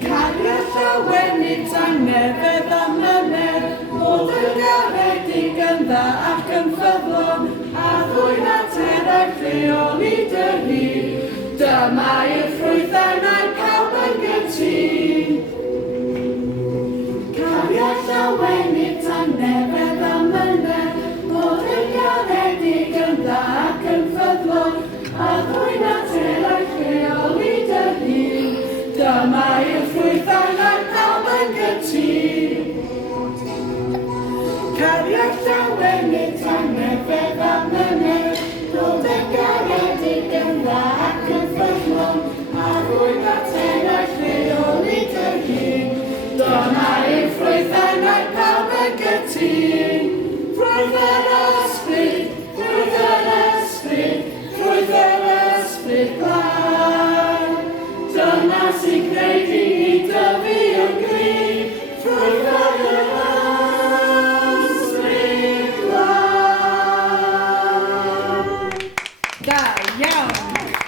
Cariad, llawenydd, tangnefeydd, amynedd, bod yn garedig yn dda ac yn ffyddlon, Addfwyn at eraill rheoli dyfu. Dyma i'r ffrwythau pawb yn gytun. Cariad, llawenydd, tangnefeydd, amynedd, bod yn garedig yn dda ac yn ffyddlon, Addfwyn at eraill rheoli dyfu. Dyma i'r ffrwythau pawb yn gytun. Cariad, llawenydd, tangnefeydd, amynedd, bod yn garedig yn dda ac yn ffyddlon, Addfwyn at eraill rheoli dyfu. Dyma i'r ffrwythau pawb yn gytun. Ffrwythau'r Ysbryd, Ffrwythau'r Ysbryd, Ffrwythau'r Ysbryd Glan. Dyma sy'n gwneud inni dyfu yn gryf, Ffrwythau'r Ysbryd Glan. Da iawn!